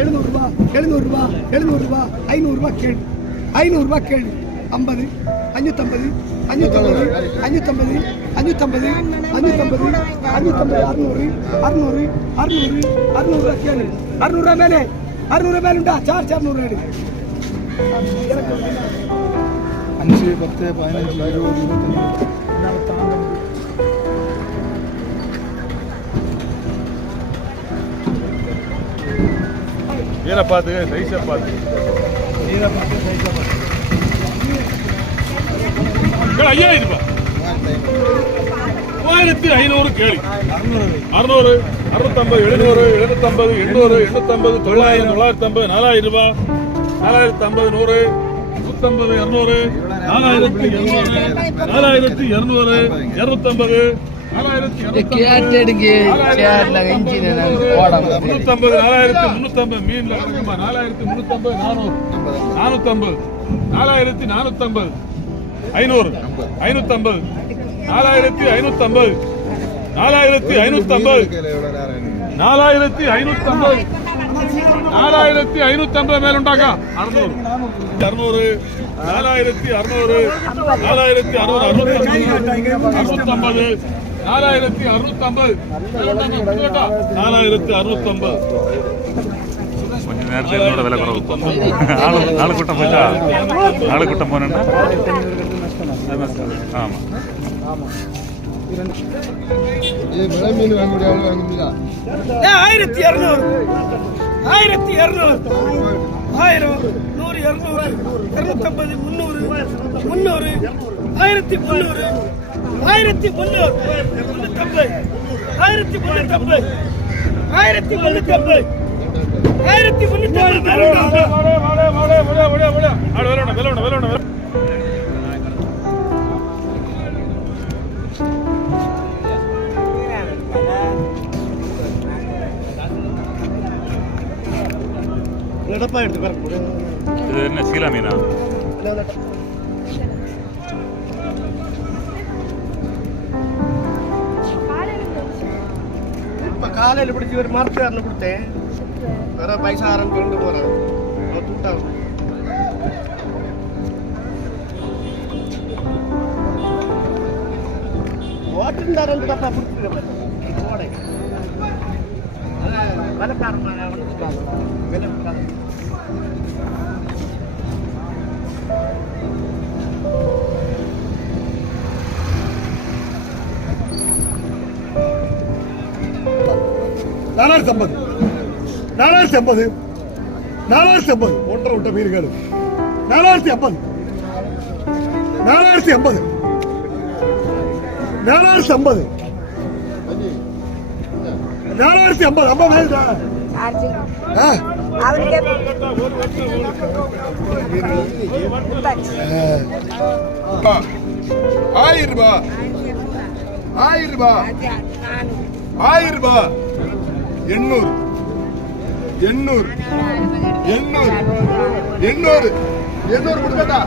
எழுநூறுபா 500 கேள்வி 500 கேள்வி 50 550 550 550 550 550 550 600 600 கேள்வி 600 மேலே 600 மேலே உண்டா சார் 600 எடு 5 10 15 20 நீரை பார்த்து சைஸை பார்த்து ஐயாயிரம் ரூபாய் 3500 கேள்வி 600 650 700 750 800 850 900 950 4000 ரூபாய் 4050 100 150 200 4200 250 மீன் 4350 450 4450 500 550 4550 4550 மேல உண்டாக்கா 600 600 4600 4650 4650 கொஞ்ச நேரத்தில் என்னோட விலை குறவு நாலு கூட்டம் போச்சா 4 கூட்டம் போனேன்னா ஆமாம் மீன் வாங்க முடியாது வாங்க முடியல 1200 1200 1000 100 200 250 300 1300 1300 இது என்ன சீலா மீனா இப்ப காலையில் பிடிச்சி ஒரு மரத்துக்காரன்னு கொடுத்தேன் வேற பைசாரம் கொண்டு போறேன் ஓட்டுந்தா 2 டப்பா பிடிச்சிருக்கேன் விலைக்காரன் விலை 450 ஒன்றரை விட்ட மீன்கள் 450 அம்மா வேணுதா ஆயிரம் ரூபாய் 800 கொடுக்கட்டா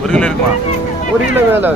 ஒரு கிலோ இருக்குமா? 1 கிலோ வேலை